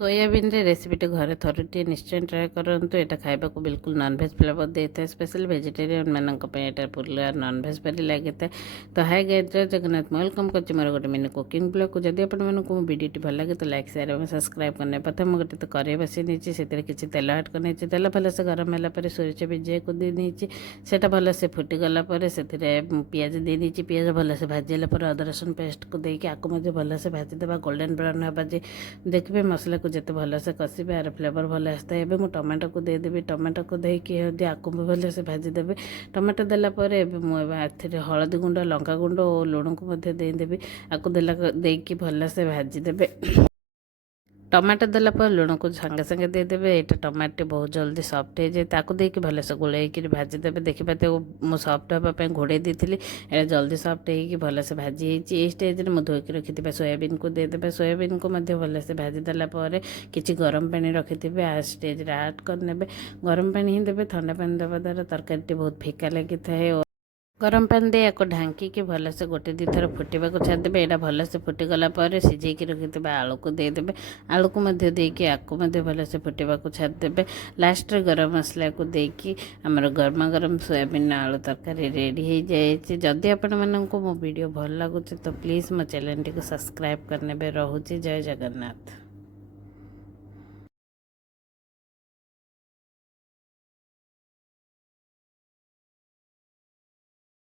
Soybean रेसिपीटी घरे थरुटे निश्चय try करंतु। एटा खाइबा को बिल्कुल नॉनवेज फ्लेवर देता है, स्पेशल वेजिटेरियन मानक पे एटा पूरा नॉनवेज परि लगे। तो हाय गाइस, जय जगन्नाथ, वेलकम करछि मोर गोटे मिनी कुकिंग ब्लॉग को। जदि आपण मानकु वीडियोटी भल लगे तो लाइक शेयर और सब्सक्राइब करने। प्रथम गोटे तो कड़ाई बसई नीचे से किसी तेल ऐड कर नहीं। तेल भलसे गरम होला सोरिष बीजे को दे नहीं, सेटा भलसे फुटी गला से पियाज दे नहीं। पियाज भलसे भाजीला अदा रसुण पेस्ट को देके आपको भलसे भाजीदेवा गोल्डन ब्राउन होगा जे देखिए मसला को जिते भलसे कषिबे यार फ्लेवर भल आसता है। मैं टमाटो को देदेवी, टमाटो को देकी आपको भी भलसे भाजीदेवी। टमाटो देलापर मुझे हलदी गुंड, लंका गुंड और लुण को देदेवी। आपको देकी भलसे भाजीदेवे। टमाटो देलापर लुण को संगे संगे देदेवे। ये टमाटो बहुत जल्दी सफ्ट हो जाए, ताकू देकी भलसे गोलैक भाजीदेवे। देखिए मु सफ्ट हाँपाई घोड़े दी, ये जल्दी सफ्ट हो भलसे भाजी ये स्टेज में मुझे धोईक रखी सोयाबीन को देदेवे। सोयाबीन को भलसे भाजीदेलापर किसी गरम पानी रखी आ स्टेज आड करने। गरम पानी ही देवे, ठंडा पानी देवा द्वारा तरकारी बहुत फिका लगी था। गरम पानी दे आपको ढांकी के भलसे गोटे दी थर फुटा को छाड़देवे। यहाँ भलसे फुटीगला सिझे रखी आलू को देदेवे। आलू को देकी आपको भलसे फुटा को छाड़देवे। लास्ट गरम मसला को देकी आमर गरमा गरम सोयाबीन आलू तरकारी रेडी हो जाए। जदि आपण मानक मो वीडियो भल लगुच तो प्लीज़ मो चैनल टी सब्सक्राइब करने। रोचे जय जगन्नाथ।